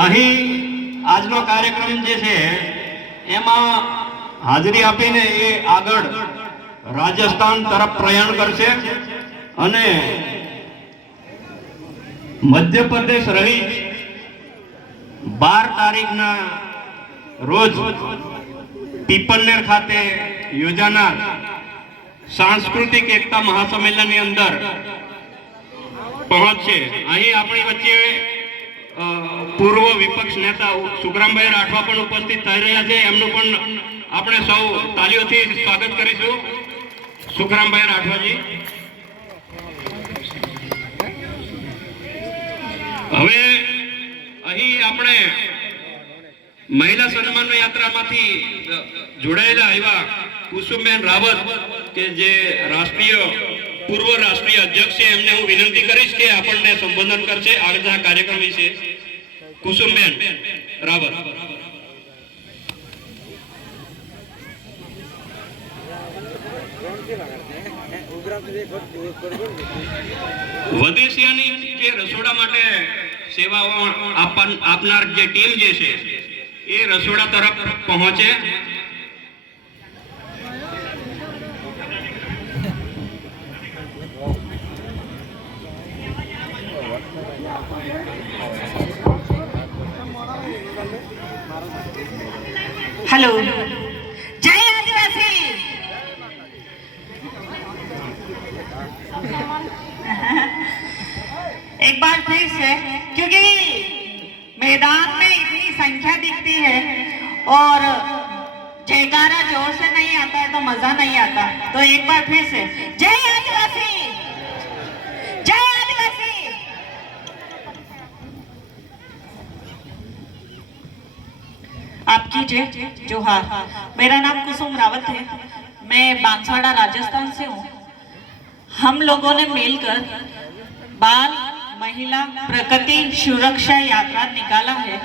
અહીં આજનો કાર્યક્રમ જે છે એમાં હાજરી આપીને એ આગળ રાજસ્થાન તરફ પ્રયાણ કરશે અને મધ્યપ્રદેશ રહી 12 તારીખના રોજ પીપલનેર ખાતે યોજાનાર सांस्कृतिक एकता महासम्मेलन ની અંદર પહોંચશે। અહીં આપણી વચ્ચે પૂર્વ વિપક્ષ નેતા સુખરામભાઈ રાઠવા પણ ઉપસ્થિત થઈ રહ્યા છે। એમનું પણ આપણે સૌ તાળીઓથી સ્વાગત કરીશું। સુખરામભાઈ રાઠવાજી, હવે અહીં આપણે મહિલા સન્માન યાત્રામાંથી જોડાયેલા એવા કુસુમબેન રાવત કે જે પૂર્વ રાષ્ટ્રીય અધ્યક્ષ છે, એમને હું વિનંતી કરીશ કે આપણને સંબોધન કરશે આજના કાર્યક્રમ વિશે। કુસુમબેન રાવત। વદેશિયાની જે રસોડા માટે સેવાઓ આપનાર જે ટીમ જે છે એ રસોડા તરફ પહોંચે। हेलो, जय आदिवासी। एक बार फिर से, क्योंकि मैदान में इतनी संख्या दिखती है और जयकारा जोर से नहीं आता है तो मजा नहीं आता, तो एक बार फिर से जय आदिवासी, जय आदिवासी। आपकी जय जोहार। मेरा नाम कुसुम रावत है, मैं बांसवाड़ा राजस्थान से हूँ। हम लोगों ने मिलकर बाल महिला प्रकृति सुरक्षा यात्रा निकाला है।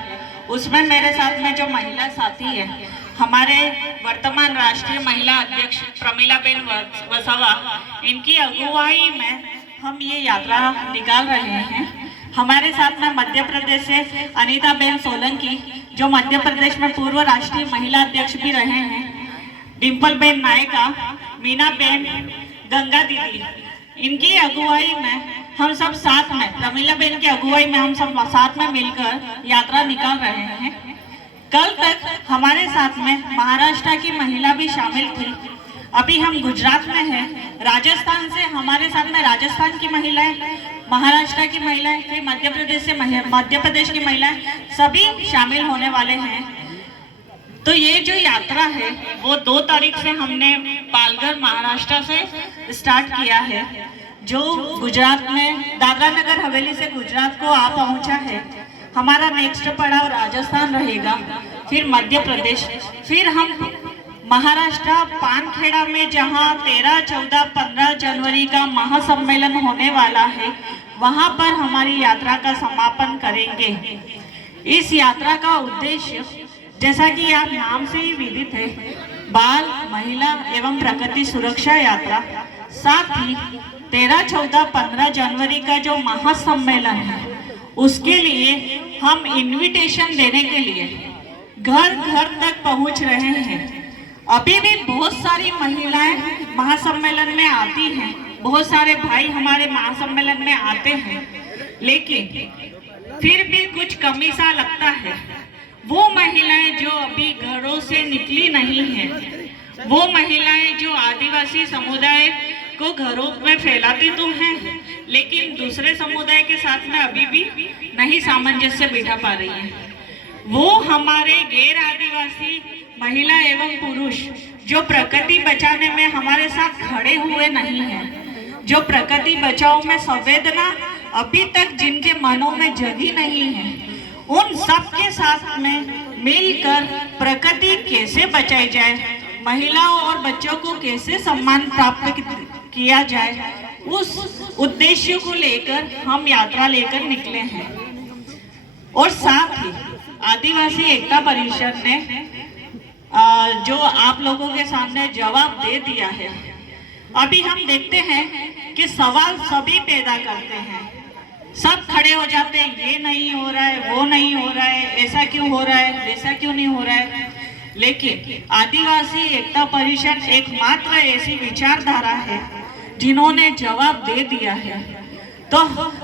उसमें मेरे साथ में जो महिला साथी है, हमारे वर्तमान राष्ट्रीय महिला अध्यक्ष प्रमिलाबेन वसावा, इनकी अगुवाई में हम ये यात्रा निकाल रहे हैं। हमारे साथ में मध्य प्रदेश से अनीताबेन सोलंकी, जो मध्य प्रदेश में पूर्व राष्ट्रीय महिला अध्यक्ष भी रहे हैं, डिम्पलबेन नायका, मीनाबेन, गंगा दीदी, इनकी अगुवाई में हम सब साथ में, प्रमिलाबेन की अगुवाई में हम सब साथ में मिलकर यात्रा निकाल रहे हैं। कल तक हमारे साथ में महाराष्ट्र की महिला भी शामिल थी। अभी हम गुजरात में हैं। राजस्थान से हमारे साथ में राजस्थान की महिलाएं, महाराष्ट्र की महिलाएं, फिर मध्य प्रदेश की महिलाएं सभी शामिल होने वाले हैं। तो ये जो यात्रा है वो 2 तारीख से हमने पालघर महाराष्ट्र से स्टार्ट किया है, जो गुजरात में दादरा नगर हवेली से गुजरात को आ पहुंचा है। हमारा नेक्स्ट पड़ाव राजस्थान रहेगा, फिर मध्य प्रदेश, फिर हम महाराष्ट्र पानखेड़ा में जहां 13, 14, 15 जनवरी का महासम्मेलन होने वाला है, वहां पर हमारी यात्रा का समापन करेंगे। इस यात्रा का उद्देश्य, जैसा कि आप नाम से ही विदित है, बाल महिला एवं प्रकृति सुरक्षा यात्रा, साथ ही 13, 14, 15 जनवरी का जो महासम्मेलन है, उसके लिए हम इनविटेशन देने के लिए घर घर तक पहुंच रहे हैं। अभी भी बहुत सारी महिलाएं महासम्मेलन में आती हैं, बहुत सारे भाई हमारे महासम्मेलन में आते हैं, लेकिन फिर भी कुछ कमी सा लगता है। वो महिलाएं जो अभी घरों से निकली नहीं हैं, वो महिलाएं जो आदिवासी समुदाय को घरों में फैलाती तो हैं, लेकिन दूसरे समुदाय के साथ में अभी भी नहीं सामंजस्य बिठा पा रही है। वो हमारे गैर आदिवासी महिला एवं पुरुष जो प्रकृति बचाने में हमारे साथ खड़े हुए नहीं हैं, जो प्रकृति बचाओ में संवेदना अभी तक जिनके मनों में जगी नहीं है, उन सब के साथ में मिलकर प्रकृति कैसे बचाई जाए, महिलाओं और बच्चों को कैसे सम्मान प्राप्त किया जाए, उस उद्देश्य को लेकर हम यात्रा लेकर निकले हैं। और साथ ही आदिवासी एकता परिषद ने जो आप लोगों के सामने जवाब दे दिया है। अभी हम देखते हैं कि सवाल सभी पैदा करते हैं, सब खड़े हो जाते हैं, ये नहीं हो रहा है, वो नहीं हो रहा है, ऐसा क्यों हो रहा है, वैसा क्यों नहीं हो रहा है। लेकिन आदिवासी एकता परिषद एकमात्र ऐसी विचारधारा है जिन्होंने जवाब दे दिया है। तो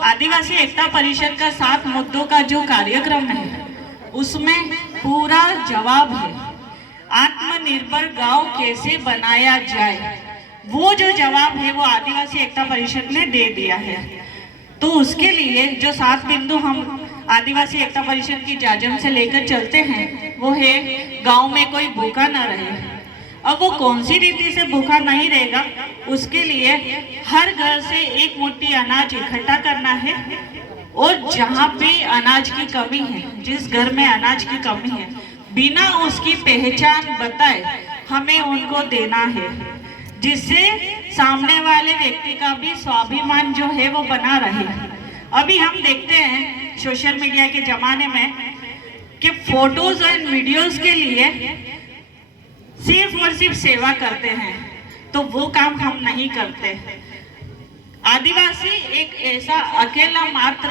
आदिवासी एकता परिषद का 7 मुद्दों का जो कार्यक्रम है उसमें पूरा जवाब है। आत्मनिर्भर गांव कैसे बनाया जाए, वो जो जवाब है वो आदिवासी एकता परिषद ने दे दिया है। तो उसके लिए जो 7 बिंदु हम आदिवासी एकता परिषद की जाजम से लेकर चलते हैं वो है, गांव में कोई भूखा न रहे। अब वो कौन सी रीति से भूखा नहीं रहेगा, उसके लिए हर घर से एक मुट्ठी अनाज इकट्ठा करना है, और जहाँ पे अनाज की कमी है, जिस घर में अनाज की कमी है, बिना उसकी पहचान बताए हमें उनको देना है, जिससे सामने वाले व्यक्ति का भी स्वाभिमान जो है वो बना रहे। अभी हम देखते हैं सोशल मीडिया के जमाने में कि फोटोज एंड वीडियोस के लिए सिर्फ और सिर्फ सेवा करते हैं, तो वो काम हम नहीं करते। आदिवासी एक ऐसा अकेला मात्र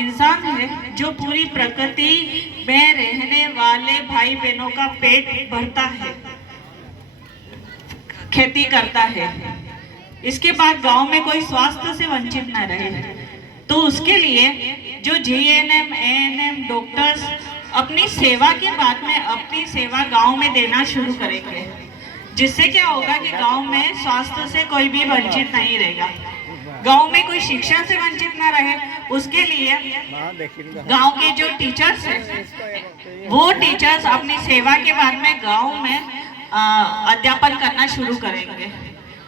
इंसान है जो पूरी प्रकृति में रहने वाले भाई बहनों का पेट भरता है, खेती करता है। इसके बाद गांव में कोई स्वास्थ्य से वंचित न रहे, तो उसके लिए जो जीएनएम, एएनएम, डॉक्टर्स अपनी सेवा के बाद में अपनी सेवा गांव में देना शुरू करेंगे, जिससे क्या होगा कि गांव में स्वास्थ्य से कोई भी वंचित नहीं रहेगा, गांव में कोई शिक्षा से वंचित ना रहे। उसके लिए गांव के जो टीचर्स हैं वो टीचर्स अपनी सेवा के बाद में गांव में अध्यापन करना शुरू करेंगे।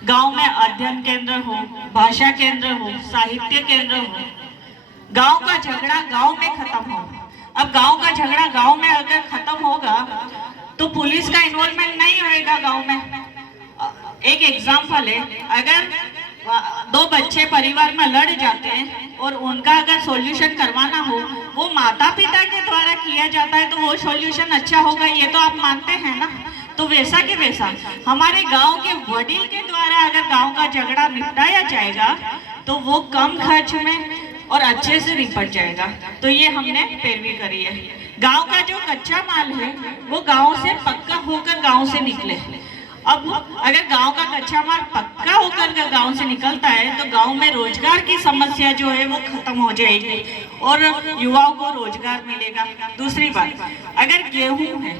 गांव में अध्ययन केंद्र हो, भाषा केंद्र हो, साहित्य केंद्र हो। गांव का झगड़ा गांव में खत्म हो। अब गांव का झगड़ा गांव में अगर खत्म होगा तो पुलिस का इन्वॉल्वमेंट नहीं होएगा गांव में। एक एग्जाम्पल है, अगर 2 बच्चे परिवार में लड़ जाते हैं और उनका अगर सॉल्यूशन करवाना हो वो माता पिता के द्वारा किया जाता है, तो वो सॉल्यूशन अच्छा होगा, ये तो आप मानते हैं ना। तो वैसा के वैसा हमारे गांव के वडील के द्वारा अगर गांव का झगड़ा निपटाया जाएगा तो वो कम खर्च में और अच्छे से निपट जाएगा। तो ये हमने पैरवी करी है। गांव का जो कच्चा माल है वो गांव से पक्का होकर गांव से निकले। अब अगर गांव का कच्चा माल पक्का होकर गांव से निकलता है तो गांव में रोजगार की समस्या जो है वो खत्म हो जाएगी और युवाओं को रोजगार मिलेगा। दूसरी बात, अगर गेहूं है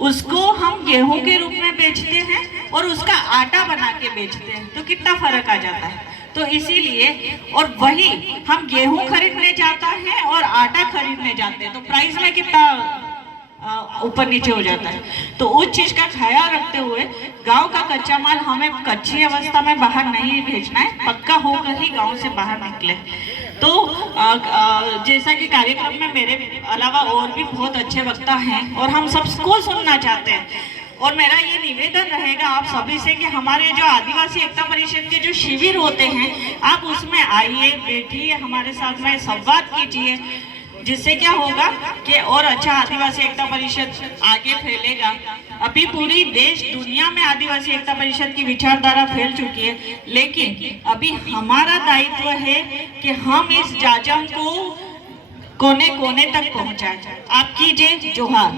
उसको हम गेहूं के रूप में बेचते हैं और उसका आटा बना के बेचते हैं, तो कितना फर्क आ जाता है। तो इसीलिए, और वही हम गेहूं खरीदने जाता है और आटा खरीदने जाते हैं तो प्राइस में कितना ऊपर नीचे हो जाता है। तो उस चीज का ख्याल रखते हुए गांव का कच्चा माल हमें कच्ची अवस्था में बाहर नहीं भेजना है, पक्का होकर ही गांव से बाहर निकले। तो जैसा कि कार्यक्रम में मेरे अलावा और भी बहुत अच्छे वक्ता हैं और हम सबको सुनना चाहते हैं, और मेरा ये निवेदन रहेगा आप सभी से कि हमारे जो आदिवासी एकता परिषद के जो शिविर होते हैं आप उसमें आइए, बैठिए, हमारे साथ में संवाद कीजिए, जिससे क्या होगा कि और अच्छा आदिवासी एकता परिषद आगे फैलेगा। अभी पूरी देश दुनिया में आदिवासी एकता परिषद की विचारधारा फैल चुकी है, लेकिन अभी हमारा दायित्व है कि हम इस जाजम को कोने कोने तक पहुंचाएं। आपकी जय जोहार।